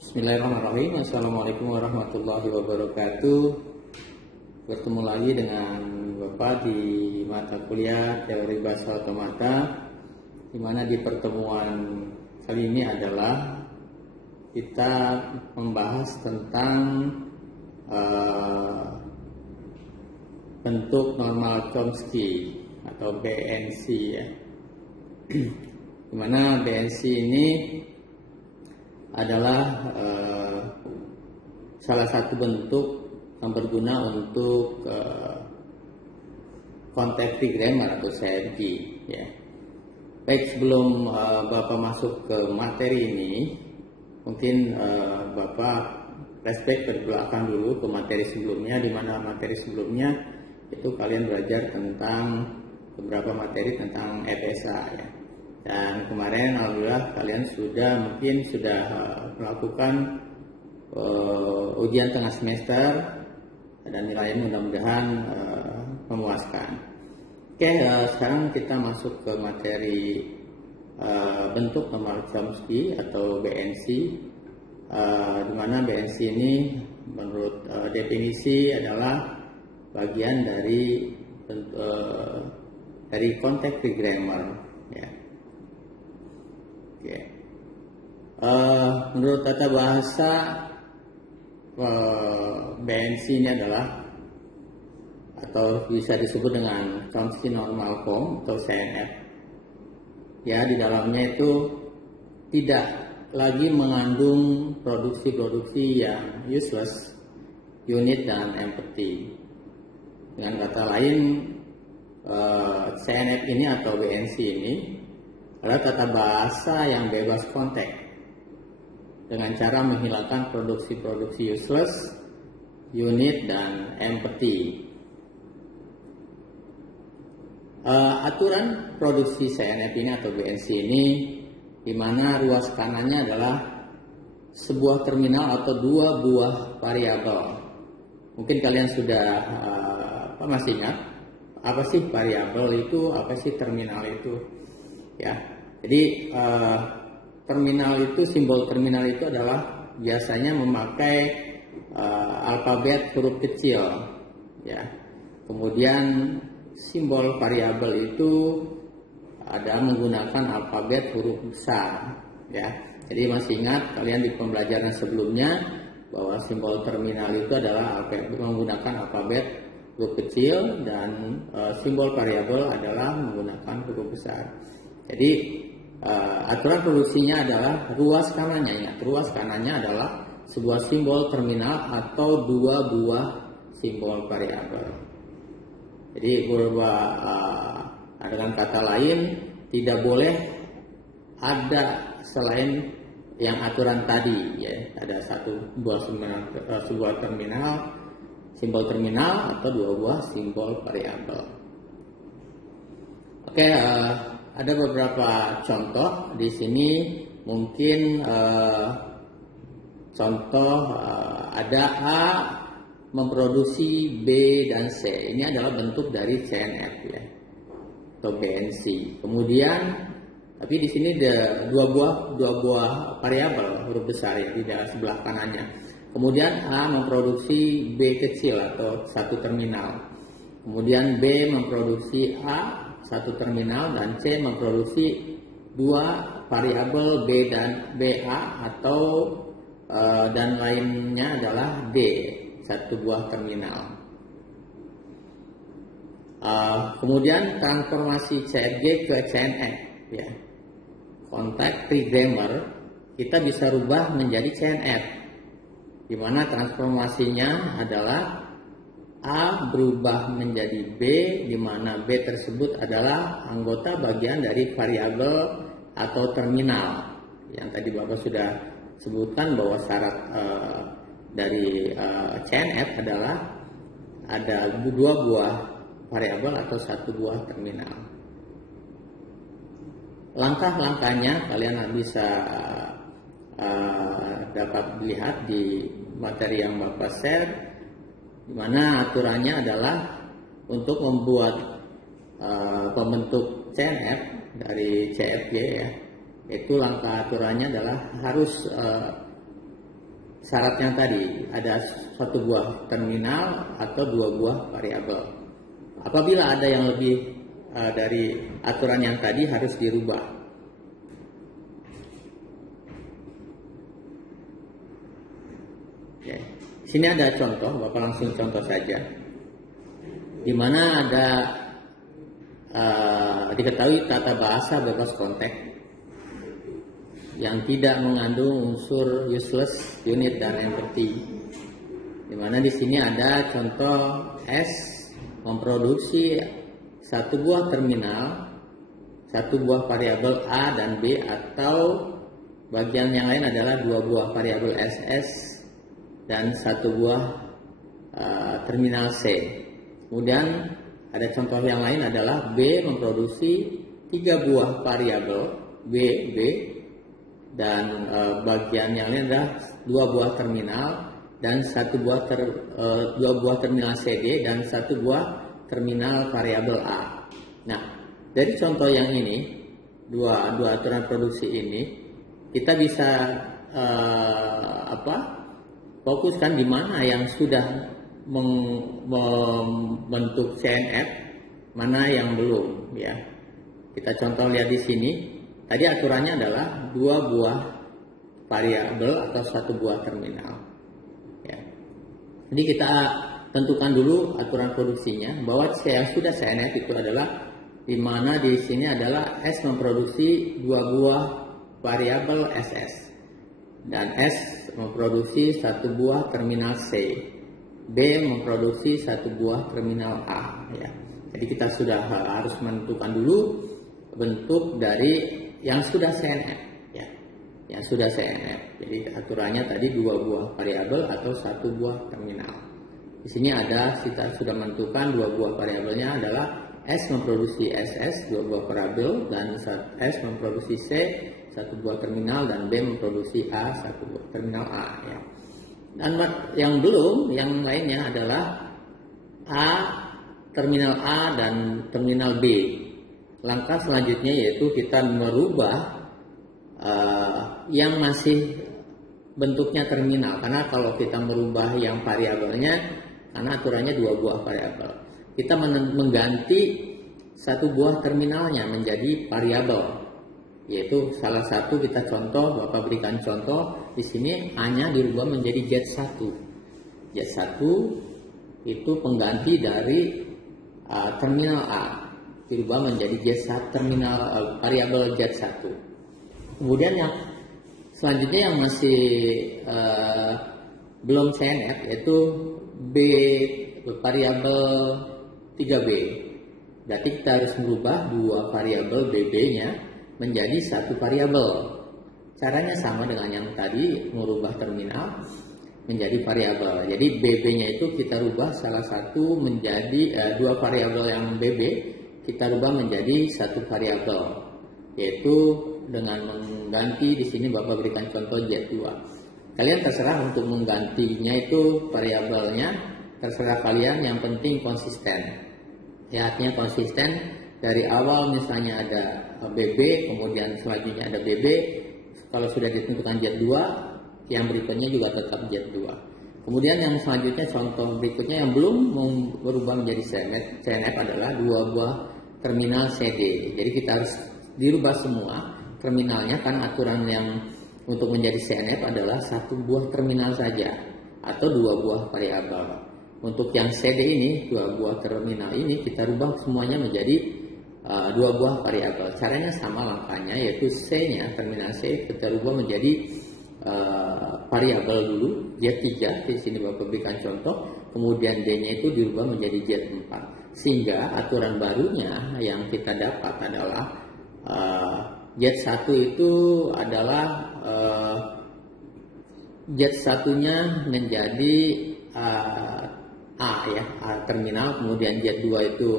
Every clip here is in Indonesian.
Bismillahirrahmanirrahim. Assalamualaikum warahmatullahi wabarakatuh. Bertemu lagi dengan Bapak di mata kuliah Teori Bahasa Otomata, di mana di pertemuan kali ini adalah kita membahas tentang bentuk normal Chomsky atau BNC ya. Di mana BNC ini adalah salah satu bentuk yang berguna untuk contemporary grammar atau CFG ya. Baik, sebelum Bapak masuk ke materi ini, mungkin Bapak flashback ke belakang dulu ke materi sebelumnya, di mana materi sebelumnya itu kalian belajar tentang beberapa materi tentang FSA ya. Dan kemarin alhamdulillah kalian sudah melakukan ujian tengah semester dan nilainya mudah-mudahan memuaskan. Oke, sekarang kita masuk ke materi bentuk normal Chomsky atau BNC, di mana BNC ini menurut definisi adalah bagian dari contemporary grammar ya. Oke. Menurut tata bahasa BNC ini adalah atau bisa disebut dengan Chomsky Normal Form atau CNF. Ya, di dalamnya itu tidak lagi mengandung produksi-produksi yang useless, unit dan empathy. Dengan kata lain, CNF ini atau BNC ini adalah tata bahasa yang bebas konteks dengan cara menghilangkan produksi-produksi useless, unit, dan empathy. Aturan produksi CNF ini atau BNC ini, di mana ruas kanannya adalah sebuah terminal atau dua buah variabel. Mungkin kalian sudah masih ingat apa sih variabel itu, apa sih terminal itu? Ya, jadi simbol terminal itu adalah biasanya memakai alfabet huruf kecil, ya. Kemudian simbol variabel itu ada menggunakan alfabet huruf besar, ya. Jadi masih ingat kalian di pembelajaran sebelumnya bahwa simbol terminal itu adalah menggunakan alfabet huruf kecil dan simbol variabel adalah menggunakan huruf besar. Jadi aturan produksinya adalah ruas kanannya. Ingat, ruas kanannya adalah sebuah simbol terminal atau dua buah simbol variabel. Jadi dengan kata lain, tidak boleh ada selain yang aturan tadi ya. Ada sebuah terminal, simbol terminal atau dua buah simbol variabel. Oke, ada beberapa contoh di sini. Mungkin contoh ada A memproduksi B dan C. Ini adalah bentuk dari CNF ya, atau BNC. Kemudian, tapi di sini ada dua buah variabel huruf besar ya di sebelah kanannya. Kemudian A memproduksi B kecil atau satu terminal. Kemudian B memproduksi A satu terminal dan C memproduksi dua variabel B dan BA atau dan lainnya adalah D, satu buah terminal. Kemudian transformasi CFG ke CNF ya. Contemporary grammar kita bisa rubah menjadi CNF, di mana transformasinya adalah A berubah menjadi B, di mana B tersebut adalah anggota bagian dari variabel atau terminal. Yang tadi Bapak sudah sebutkan bahwa syarat dari CNF adalah ada dua buah variabel atau satu buah terminal. Langkah-langkahnya kalian bisa dapat lihat di materi yang Bapak share, di mana aturannya adalah untuk membuat pembentuk CNF dari CFG ya, itu langkah aturannya adalah harus syaratnya tadi ada satu buah terminal atau dua buah variabel. Apabila ada yang lebih dari aturan yang tadi harus dirubah. Oke. Sini ada contoh, Bapak langsung contoh saja. Di mana ada diketahui tata bahasa bebas konteks yang tidak mengandung unsur useless, unit, dan entity. Di mana di sini ada contoh S memproduksi satu buah terminal, satu buah variabel A dan B, atau bagian yang lain adalah dua buah variabel SS dan satu buah terminal C. Kemudian ada contoh yang lain adalah B memproduksi tiga buah variabel B, dan bagian yang lain adalah dua buah terminal dan dua buah terminal CD dan satu buah terminal variabel A. Nah, dari contoh yang ini, dua aturan produksi ini, kita bisa fokuskan di mana yang sudah membentuk CNF, mana yang belum, ya. Kita contoh lihat di sini. Tadi aturannya adalah dua buah variabel atau satu buah terminal. Ya. Jadi kita tentukan dulu aturan produksinya bahwa yang sudah CNF itu adalah di mana di sini adalah S memproduksi dua buah variabel SS dan S memproduksi satu buah terminal C, B memproduksi satu buah terminal A. Ya. Jadi kita sudah harus menentukan dulu bentuk dari yang sudah CNF, ya, yang sudah CNF. Jadi aturannya tadi dua buah variabel atau satu buah terminal. Di sini ada kita sudah menentukan dua buah variabelnya adalah S memproduksi SS dua buah variabel dan S memproduksi C satu buah terminal dan B memproduksi A satu buah terminal A. Ya. Dan yang belum, yang lainnya adalah terminal A dan terminal B. Langkah selanjutnya yaitu kita merubah yang masih bentuknya terminal, karena kalau kita merubah yang variabelnya, karena aturannya dua buah variabel, kita mengganti satu buah terminalnya menjadi variabel, yaitu salah satu kita contoh, Bapak berikan contoh di sini hanya dirubah menjadi Z1. Z1 itu pengganti dari terminal A, dirubah menjadi Z1 terminal variabel Z1. Kemudian yang selanjutnya yang masih belum CNF yaitu B variabel 3B. Berarti kita harus merubah dua variabel BB-nya menjadi satu variabel. Caranya sama dengan yang tadi, merubah terminal menjadi variabel. Jadi BB-nya itu kita rubah salah satu menjadi dua variabel yang BB kita rubah menjadi satu variabel, yaitu dengan mengganti di sini Bapak berikan contoh Z2. Kalian terserah untuk menggantinya itu variabelnya, terserah kalian, yang penting konsisten. Ya, artinya konsisten dari awal misalnya ada BB, kemudian selanjutnya ada BB, kalau sudah ditentukan Z2, yang berikutnya juga tetap Z2. Kemudian yang selanjutnya contoh berikutnya yang belum berubah menjadi CNF adalah dua buah terminal CD. Jadi kita harus dirubah semua terminalnya, kan aturan yang untuk menjadi CNF adalah satu buah terminal saja atau dua buah variabel. Untuk yang CD ini, dua buah terminal ini kita rubah semuanya menjadi dua buah variabel. Caranya sama langkahnya, yaitu C-nya, terminal C kita rubah menjadi variabel dulu Z3, di sini Bapak berikan contoh, kemudian D-nya itu dirubah menjadi Z4, sehingga aturan barunya yang kita dapat adalah Z1 itu adalah Z1-nya menjadi A ya, A terminal, kemudian Z2 itu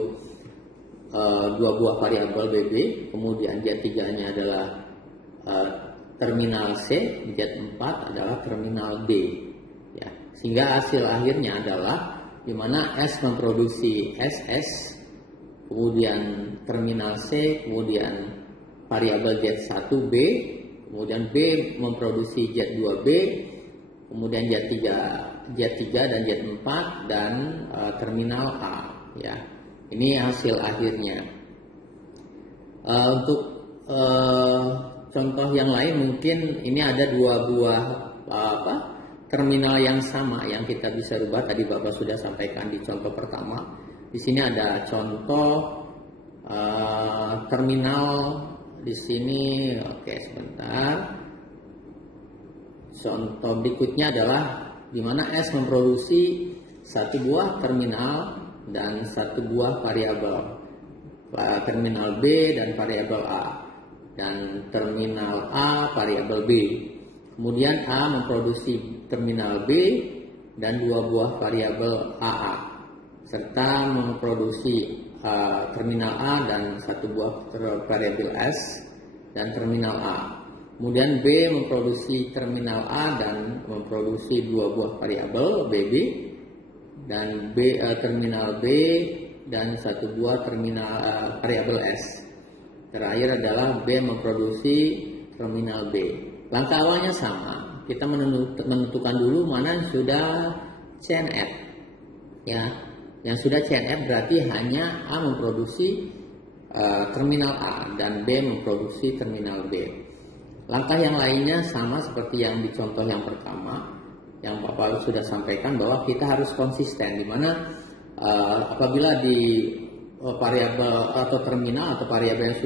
dua buah variabel BB, kemudian Z3-nya adalah terminal C, Z4 adalah terminal B, ya. Sehingga hasil akhirnya adalah di mana S memproduksi SS, kemudian terminal C, kemudian variabel Z1B, kemudian B memproduksi Z2B, kemudian Jet3 dan Jet4 dan terminal A ya. Ini hasil akhirnya. Untuk contoh yang lain mungkin ini ada dua buah terminal yang sama yang kita bisa rubah. Tadi Bapak sudah sampaikan di contoh pertama. Di sini ada contoh terminal di sini. Oke, sebentar. Contoh berikutnya adalah di mana S memproduksi satu buah terminal dan satu buah variabel, terminal B dan variabel A, dan terminal A variabel B. Kemudian A memproduksi terminal B dan dua buah variabel AA, serta memproduksi terminal A dan satu buah variabel S dan terminal A. Kemudian B memproduksi terminal A dan memproduksi dua buah variabel BB dan terminal B dan satu buah terminal variabel S. Terakhir adalah B memproduksi terminal B. Langkah awalnya sama. Kita menentukan dulu mana yang sudah CNF. Ya, yang sudah CNF berarti hanya A memproduksi terminal A dan B memproduksi terminal B. Langkah yang lainnya sama seperti yang di contoh yang pertama, yang Bapak sudah sampaikan bahwa kita harus konsisten, di mana apabila di variabel atau terminal atau variabel yang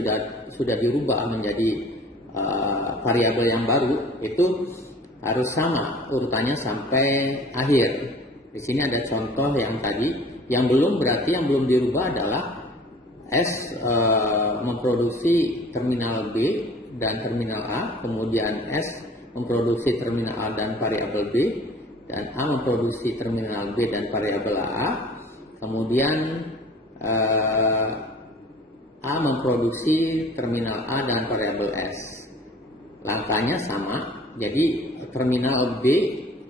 sudah dirubah menjadi variabel yang baru, itu harus sama urutannya sampai akhir. Di sini ada contoh yang tadi, yang belum berarti yang belum dirubah adalah S memproduksi terminal B dan terminal A, kemudian S memproduksi terminal A dan variabel B, dan A memproduksi terminal B dan variabel AA, kemudian A memproduksi terminal A dan variabel S. Langkahnya sama, jadi terminal B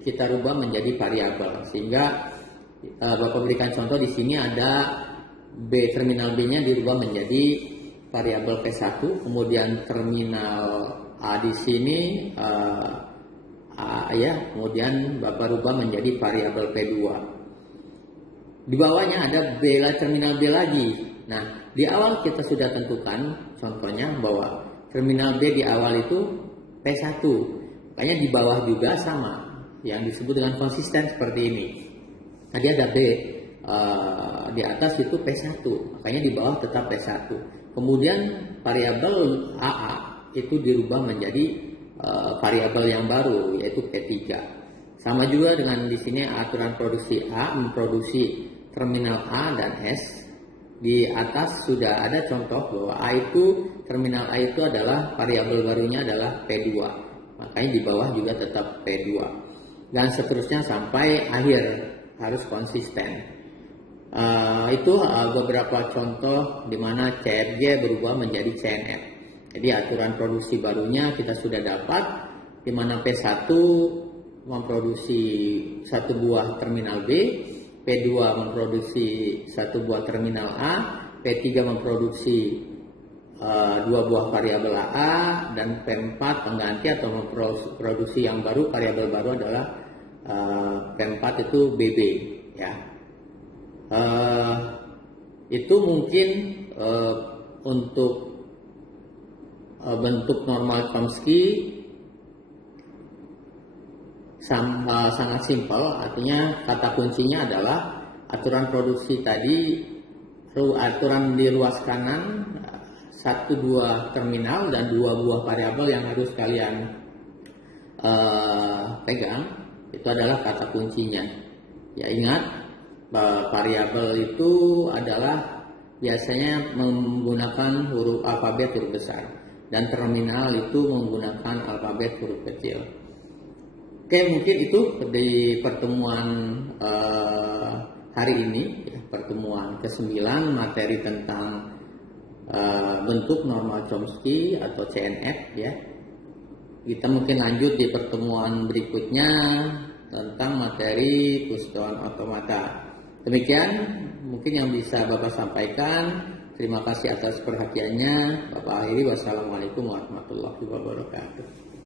kita rubah menjadi variabel, sehingga Bapak berikan contoh di sini ada B, terminal B-nya dirubah menjadi variabel P1, kemudian terminal A di sini A ya, kemudian Bapak rubah menjadi variabel P2. Di bawahnya ada terminal B lagi. Nah, di awal kita sudah tentukan contohnya bahwa terminal B di awal itu P1. Makanya di bawah juga sama, yang disebut dengan konsisten seperti ini. Tadi ada B, di atas itu P1, makanya di bawah tetap P1. Kemudian variabel AA itu dirubah menjadi variabel yang baru, yaitu P3. Sama juga dengan di sini aturan produksi A memproduksi terminal A dan S. Di atas sudah ada contoh bahwa terminal A itu adalah variabel barunya adalah P2. Makanya di bawah juga tetap P2. Dan seterusnya sampai akhir, harus konsisten. Itu beberapa contoh di mana CFG berubah menjadi CNF. Jadi aturan produksi barunya kita sudah dapat, di mana P1 memproduksi satu buah terminal B, P2 memproduksi satu buah terminal A, P3 memproduksi dua buah variabel AA, dan P4 pengganti atau memproduksi yang baru, variabel baru adalah P4 itu BB ya. Itu mungkin untuk bentuk normal Chomsky sangat simpel, artinya kata kuncinya adalah aturan produksi tadi, aturan di ruas kanan, satu buah terminal dan dua buah variabel yang harus kalian pegang, itu adalah kata kuncinya. Ya, ingat, variabel itu adalah biasanya menggunakan alfabet huruf besar dan terminal itu menggunakan alfabet huruf kecil. Oke, mungkin itu di pertemuan hari ini, ya, pertemuan ke-9 materi tentang bentuk normal Chomsky atau CNF ya. Kita mungkin lanjut di pertemuan berikutnya tentang materi Pushdown Automata. Demikian mungkin yang bisa Bapak sampaikan. Terima kasih atas perhatiannya. Bapak akhiri, wassalamualaikum warahmatullahi wabarakatuh.